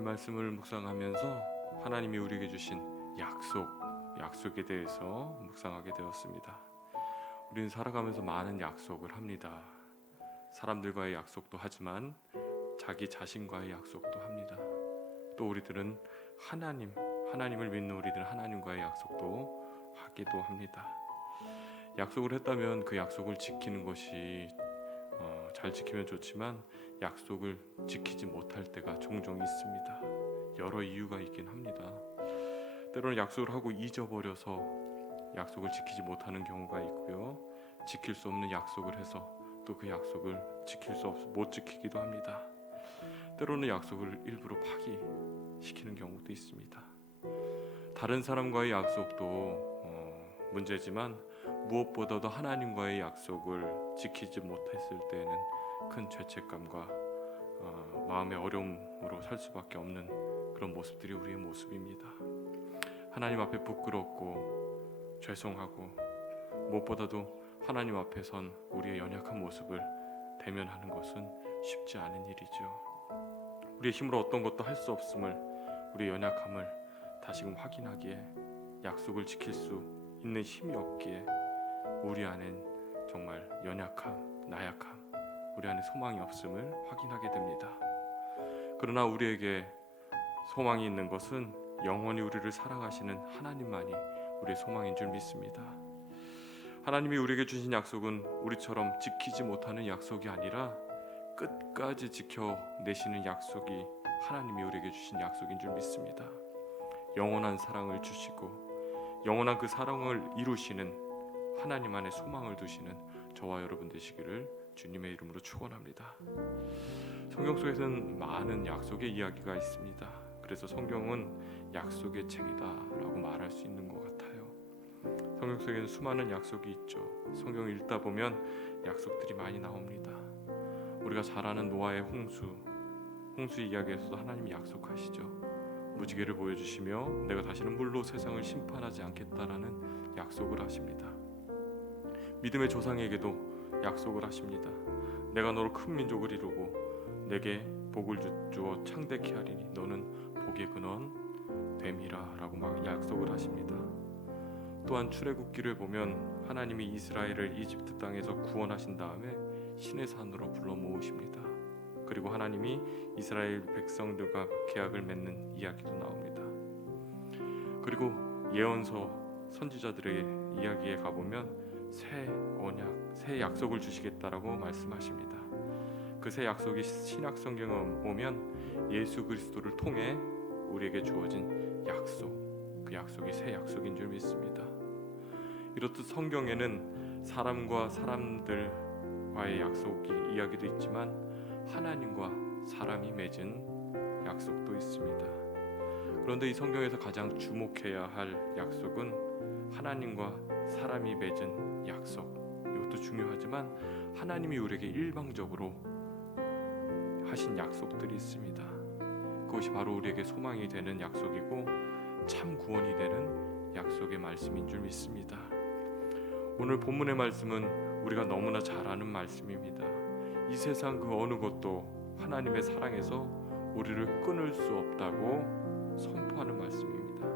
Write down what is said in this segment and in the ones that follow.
오늘 말씀을 묵상하면서 하나님이 우리에게 주신 약속에 대해서 묵상하게 되었습니다. 우리는 살아가면서 많은 약속을 합니다. 사람들과의 약속도 하지만 자기 자신과의 약속도 합니다. 또 우리들은 하나님을 믿는 우리들은 하나님과의 약속도 하기도 합니다. 약속을 했다면 그 약속을 지키는 것이 잘 지키면 좋지만 약속을 지키지 못할 때가 종종 있습니다. 여러 이유가 있긴 합니다. 때로는 약속을 하고 잊어버려서 약속을 지키지 못하는 경우가 있고요. 지킬 수 없는 약속을 해서 또 그 약속을 못 지키기도 합니다. 때로는 약속을 일부러 파기시키는 경우도 있습니다. 다른 사람과의 약속도 문제지만 무엇보다도 하나님과의 약속을 지키지 못했을 때에는 큰 죄책감과 마음의 어려움으로 살 수밖에 없는 그런 모습들이 우리의 모습입니다. 하나님 앞에 부끄럽고 죄송하고 무엇보다도 하나님 앞에 선 우리의 연약한 모습을 대면하는 것은 쉽지 않은 일이죠. 우리의 힘으로 어떤 것도 할 수 없음을, 우리의 연약함을 다시금 확인하기에 약속을 지킬 수 있는 힘이 없기에 우리 안엔 정말 연약함, 나약함, 우리 안에 소망이 없음을 확인하게 됩니다. 그러나 우리에게 소망이 있는 것은 영원히 우리를 사랑하시는 하나님만이 우리의 소망인 줄 믿습니다. 하나님이 우리에게 주신 약속은 우리처럼 지키지 못하는 약속이 아니라 끝까지 지켜내시는 약속이 하나님이 우리에게 주신 약속인 줄 믿습니다. 영원한 사랑을 주시고 영원한 그 사랑을 이루시는 하나님 안에 소망을 두시는 저와 여러분 되시기를 주님의 이름으로 축원합니다. 성경 속에서는 많은 약속의 이야기가 있습니다. 그래서 성경은 약속의 책이다라고 말할 수 있는 것 같아요. 성경 속에는 수많은 약속이 있죠. 성경을 읽다 보면 약속들이 많이 나옵니다. 우리가 잘 아는 노아의 홍수 이야기에서도 하나님이 약속하시죠. 무지개를 보여주시며 내가 다시는 물로 세상을 심판하지 않겠다라는 약속을 하십니다. 믿음의 조상에게도 약속을 하십니다. 내가 너로 큰 민족을 이루고 내게 복을 주어 창대케 하리니 너는 복의 근원 됨이라 라고 막 약속을 하십니다. 또한 출애굽기를 보면 하나님이 이스라엘을 이집트 땅에서 구원하신 다음에 신의 산으로 불러 모으십니다. 그리고 하나님이 이스라엘 백성들과 계약을 맺는 이야기도 나옵니다. 그리고 예언서 선지자들의 이야기에 가보면 새 약속을 주시겠다라고 말씀하십니다. 그 새 약속이 신약 성경에 오면 예수 그리스도를 통해 우리에게 주어진 약속, 그 약속이 새 약속인 줄 믿습니다. 이렇듯 성경에는 사람과 사람들과의 이야기도 있지만 하나님과 사람이 맺은 약속도 있습니다. 그런데 이 성경에서 가장 주목해야 할 약속은 하나님과 사람이 맺은 약속. 이것도 중요하지만 하나님이 우리에게 일방적으로 하신 약속들이 있습니다. 그것이 바로 우리에게 소망이 되는 약속이고 참 구원이 되는 약속의 말씀인 줄 믿습니다. 오늘 본문의 말씀은 우리가 너무나 잘 아는 말씀입니다. 이 세상 그 어느 것도 하나님의 사랑에서 우리를 끊을 수 없다고 선포하는 말씀입니다.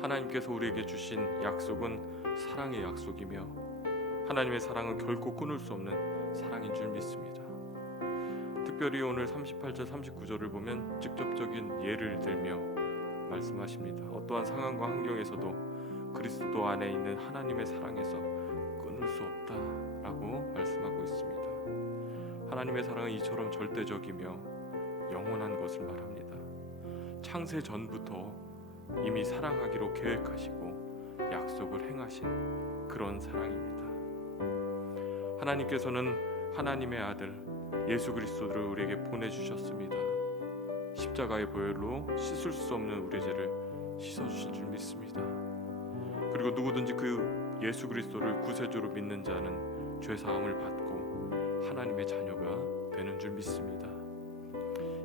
하나님께서 우리에게 주신 약속은 사랑의 약속이며 하나님의 사랑은 결코 끊을 수 없는 사랑인 줄 믿습니다. 특별히 오늘 38절 39절을 보면 직접적인 예를 들며 말씀하십니다. 어떠한 상황과 환경에서도 그리스도 안에 있는 하나님의 사랑에서 끊을 수 없다라고 말씀하고 있습니다. 하나님의 사랑은 이처럼 절대적이며 영원한 것을 말합니다. 창세 전부터 이미 사랑하기로 계획하시고 약속을 행하신 그런 사랑입니다. 하나님께서는 하나님의 아들 예수 그리스도를 우리에게 보내주셨습니다. 십자가의 보혈로 씻을 수 없는 우리 죄를 씻어주신 줄 믿습니다. 그리고 누구든지 그 예수 그리스도를 구세주로 믿는 자는 죄사함을 받고 하나님의 자녀가 되는 줄 믿습니다.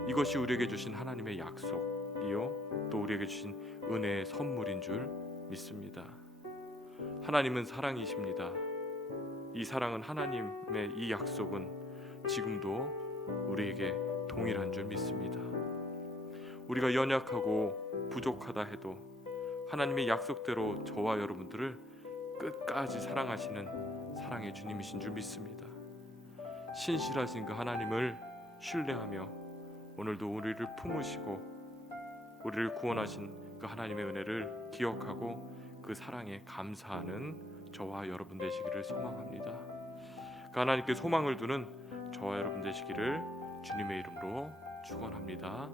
이것이 우리에게 주신 하나님의 약속이요 또 우리에게 주신 은혜의 선물인 줄 믿습니다. 하나님은 사랑이십니다. 이 사랑은 하나님의 이 약속은 지금도 우리에게 동일한 줄 믿습니다. 우리가 연약하고 부족하다 해도 하나님의 약속대로 저와 여러분들을 끝까지 사랑하시는 사랑의 주님이신 줄 믿습니다. 신실하신 그 하나님을 신뢰하며 오늘도 우리를 품으시고 우리를 구원하신 그 하나님의 은혜를 기억하고 그 사랑에 감사하는 저와 여러분 되시기를 소망합니다. 그 하나님께 소망을 두는 저와 여러분 되시기를 주님의 이름으로 축원합니다.